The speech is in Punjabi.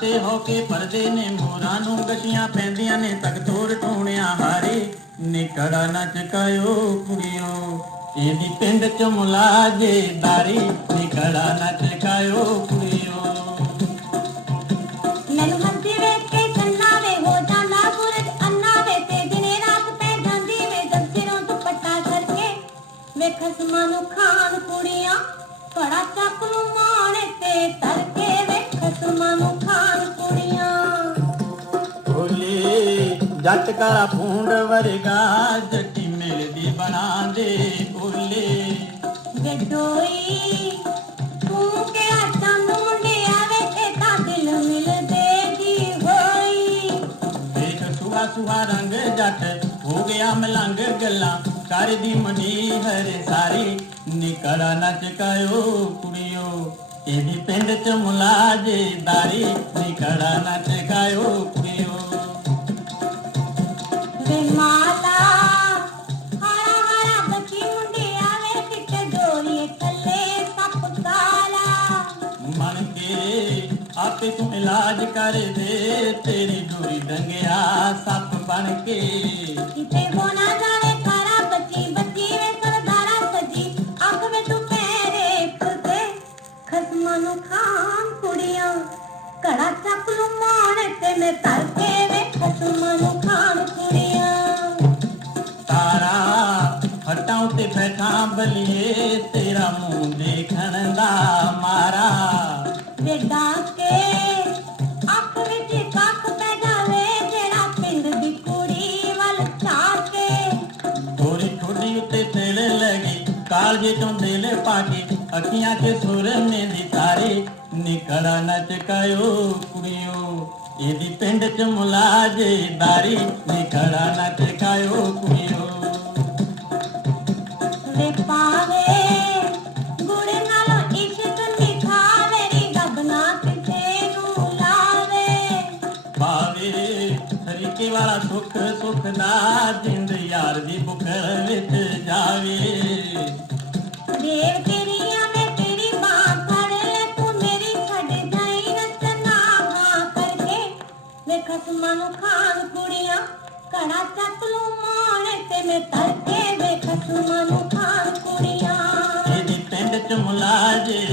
ਤੇ ਹੋ ਕੇ ਪਰਦੇ ਨੇ। ਮੋਰਾਂ ਨੂੰ ਗਸ਼ੀਆਂ ਪੈਂਦੀਆਂ ਨੇ ਤਖਤੂਰ ਟੂਣਿਆ ਹਾਰੇ ਨਿਕੜਾ ਨੱਚ ਕਾਇਓ ਕੁੜੀਓ ਇਹਦੀ ਪਿੰਡ ਚ ਮੁਲਾਜੇ ਦਾਰੀ ਨਿਕੜਾ ਨੱਚ ਕਾਇਓ ਕੁੜੀਓ। ਮੈਨੂੰ ਹੱਸੀ ਵੇਖ ਕੇ ਚੰਨਾ ਵੇ ਹੋ ਜਾਂਦਾ ਸੂਰਜ ਅੰਨਾ ਵੇ ਤੇ ਦਿਨੇ ਰਾਤ ਪੈ ਜਾਂਦੀ ਵੇ। ਜਦ ਦੁਪੱਟਾ ਕਰਕੇ ਵੇ ਖਸਮਾਂ ਨੂੰ ਖਾਨ ਕੁੜੀਆਂ ਕੜਾ ਚੱਕ ਨੂੰ ਮਾਣੇ ਤੇ ਜੱਟ ਕਾਲਾ ਫੂੰਡ ਵਰਗਾ ਜੱਟੀ ਮਿਲਦੀ ਬਣਾ ਦੇ ਬੋਲੇ। ਵੇ ਡੋਈ ਤੂੰ ਕਿਹੜਾ ਚੰਦ ਮੁੰਡਿਆ ਵੇ ਤੇ ਤਾਂ ਦਿਲ ਮਿਲਦੇ ਦੀ ਹੋਈ? ਦੇਖ ਸੁਹਾ ਸੁਹਾ ਰੰਗ ਜੱਟ ਹੋ ਗਿਆ ਮਲੰਗ ਗੱਲਾਂ। ਕਰਦੀ ਮੰਡੀ ਹਰੇ ਸਾਰੀ ਨਿਕੜਾ ਨੱਚ ਕਾਇਓ ਕੁੜੀਓ। ਇਹਦੀ ਪਿੰਡ ਚ ਮੁਲਾਜੇ ਦਾਰੀ ਨਿਕੜਾ ਨੱਚ ਕਾਇਓ ਆਪੇ ਤੂੰ ਇਲਾਜ ਕਰ ਦੇ ਤੇਰੀ ਡੋਰੀ ਡੰਗਿਆ ਸੱਪ ਬਣ ਕੇ। ਕਿਤੇ ਹੋ ਨਾ ਜਾਵੇ ਖਾਰਾ ਬੱਚੀ ਬੱਚੀ ਵੇ ਸਰਦਾਰਾ ਸਜੀ ਅੱਖ ਵੇ ਤੂੰ ਪੈਰੇ ਫੁੱਟੇ ਖਸਮਾਂ ਨੂੰ ਖਾਨ ਕੁੜੀਆਂ ਕੜਾ ਚੱਕ ਨੂੰ ਮਾਣੇ ਤੇ ਮੈਂ ਤਰ ਕੇ ਵੇ ਖਸਮਾਂ ਨੂੰ ਖਾਨ ਕੁੜੀਆਂ। ਤਾਰਾ ਹਟਾਂ ਉੱਤੇ ਬੈਠਾ ਬਲੀਏ ਤੇਰਾ ਮੂੰਹ ਦੇਖਣ ਦਾ ਮਾਰਾ। ਵੇ ਡਾਕੇ ਅੱਖ ਵਿੱਚ ਕੱਖ ਪੈ ਜਾਵੇ ਜਿਹੜਾ ਪਿੰਡ ਦੀ ਕੁੜੀ ਵੱਲ ਝਾਕੇ ਗੋਰੀ ਠੋਡੀ ਉੱਤੇ ਤੇਲ ਲੱਗੀ ਕਾਲਜੇ ਤੋਂ ਦਿਲ ਪਾ ਕੇ ਅੱਖੀਆਂ 'ਚ ਸੁਰਮੇ ਦੀ ਤਾਰੇ। ਨਿਕੜਾ ਨੱਚ ਕਾਇਓ ਕੁੜੀਓ ਇਹਦੀ ਪਿੰਡ 'ਚ ਮੁਲਾਜੇ ਦਾਰੀ ਨਿਕੜਾ ਨੱਚ ਕਾਇਓ ਕੁੜੀਓ। ਵੇ ਪਾਵੇ ਵਾਲਾ ਸੁੱਖ ਸੁੱਖ ਦਾ ਜਿੰਦ ਯਾਰ ਦੀ ਬੁਖਲ ਵਿੱਚ ਜਾਵੇ। ਦੇਵ ਤੇਰੀਆਂ ਮੈਂ ਤੇਰੀ ਫੜ ਲੈ ਤੂੰ ਮੇਰੀ ਛੱਡ ਜਾਈ ਰਚਨਾ ਹਾਂ ਕਰਕੇ। ਵੇ ਖਸਮਾਂ ਨੂੰ ਖਾਨ ਕੁੜੀਆਂ ਕੜਾ ਚੱਕ ਲੂ ਮਾਣੇ ਤੇ ਮੈਂ ਤਰਕੇ ਵੇ ਖਸਮਾਂ ਨੂੰ ਖਾਨ ਕੁੜੀਆਂ। ਇਹਦੀ ਪਿੰਡ ਚ ਮੁਲਾਜੇ